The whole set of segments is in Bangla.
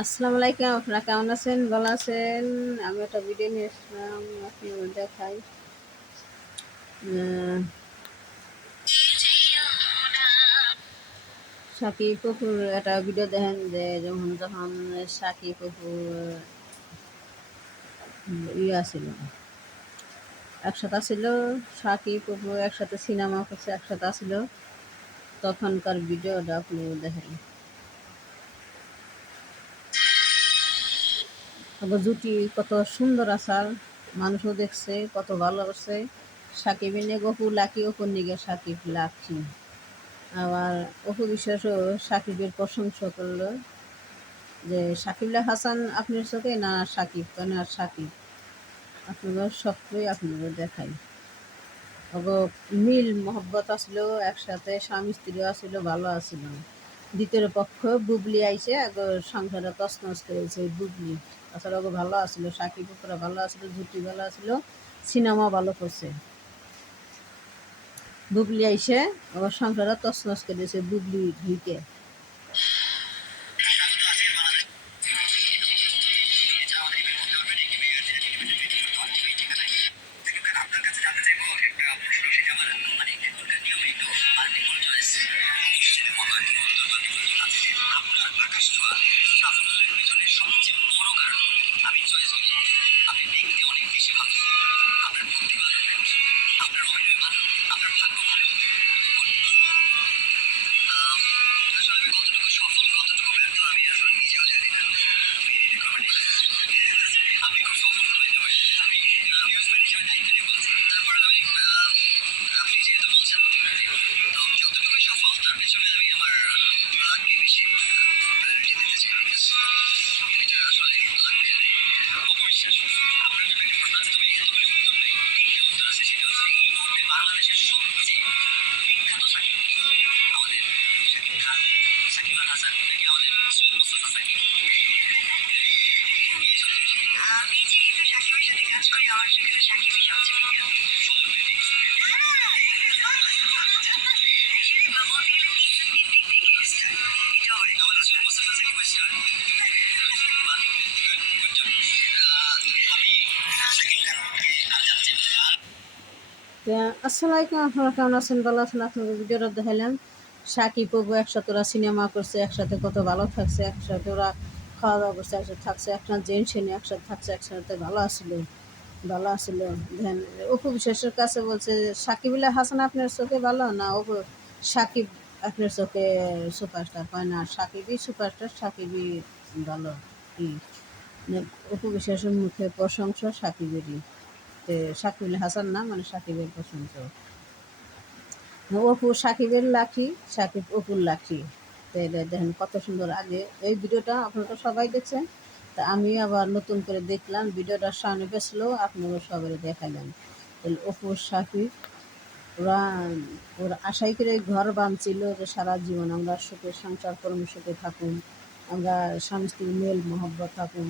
আসসালামু আলাইকুম। আপনারা কেমন আছেন? ভালো আছেন? আমি একটা ভিডিও নিয়ে এসেছিলাম, আপনাদের দেখাই। আহ, শাকিব কপুর একটা ভিডিও দেখেন যে যখন যখন শাকিব কপুর ছিল, একসাথে ছিল। শাকিব কপুর একসাথে সিনেমা করছে, একসাথে আসছিল, তখনকার ভিডিওটা আপনি দেখেন। তবে জুটি কত সুন্দর আসার, মানুষও দেখছে, কত ভালো করছে। সাকিব নিয়ে গপু লাকি, অপুর নিগে সাকিব লাকি। আবার অপু বিশ্বাসও সাকিবের প্রশংসা করলো যে সাকিবুল হাসান আপনার চোখে না সাকিব, কেন আর সাকিব আপনাদের সবই আপনাদের দেখাই। মিল মহব্বত আসলো, একসাথে স্বামী স্ত্রী আসলো, ভালো আসছিল। দ্বিতীয় পক্ষ বুবলি আইসে সংসারে তছনছ করেছে বুবলি। তাছাড়া ভালো আসলো, সাকিব উপরে ভালো আসলো, জুটি ভালো আসলো, সিনেমা ভালো করছে। বুবলি আইসে সংসারে তছনছ করেছে বুবলি ঢুকে। আসসালামু আলাইকুম। আপনারা কেমন আছেন? ভালো আছেন? আপনাদের ভিডিওটা দেখালাম। সাকিব অপু একসাথে ওরা সিনেমা করছে, একসাথে কত ভালো থাকছে, একসাথে ওরা খাওয়া দাওয়া করছে, একসাথে থাকছে, একটা জেন্টস নিয়ে একসাথে থাকছে, একসাথে ভালো আসছিল, ভালো আসছিল। দেন অপু বিশ্বাসের কাছে বলছে সাকিবুল হাসান আপনার চোখে ভালো না অপু সাকিব আপনার চোখে সুপারস্টার? হয় না, সাকিবই সুপারস্টার, সাকিবই ভালো। কি অপু বিশ্বাসের মুখে প্রশংসা সাকিবেরই, সাকিবুল হাসান না, মানে সাকিবের প্রশংসা। অপু সাকিবের লাঠি, সাকিব অপুর লাঠি। তো এটা দেখেন কত সুন্দর। আগে এই ভিডিওটা আপনারা তো সবাই দেখছেন, তা আমি আবার নতুন করে দেখলাম, ভিডিওটার সামনে বেসলো আপনারা সবাই দেখালেন। তাহলে অপুর সাকিব ওরা ওরা আশাই করে ঘর বাঁধছিল যে সারা জীবন আমরা সুখে সংসার কর্ম সুখে থাকুন, আমরা স্বামী স্ত্রী মেল মহব্বত থাকুন।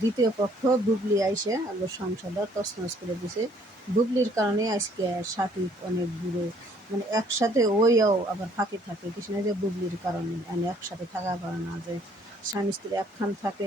দ্বিতীয় পক্ষ বুবলি আইসে আমরা সংসারটা তছনছ করে দিছে। বুবলির কারণে আজকে সাকিব অনেক দূরে, মানে একসাথে ওইও আবার ফাঁকে থাকে কিছু না, যে বুবলির কারণে একসাথে থাকা পারে না, যে স্বামী স্ত্রী একখান থাকে।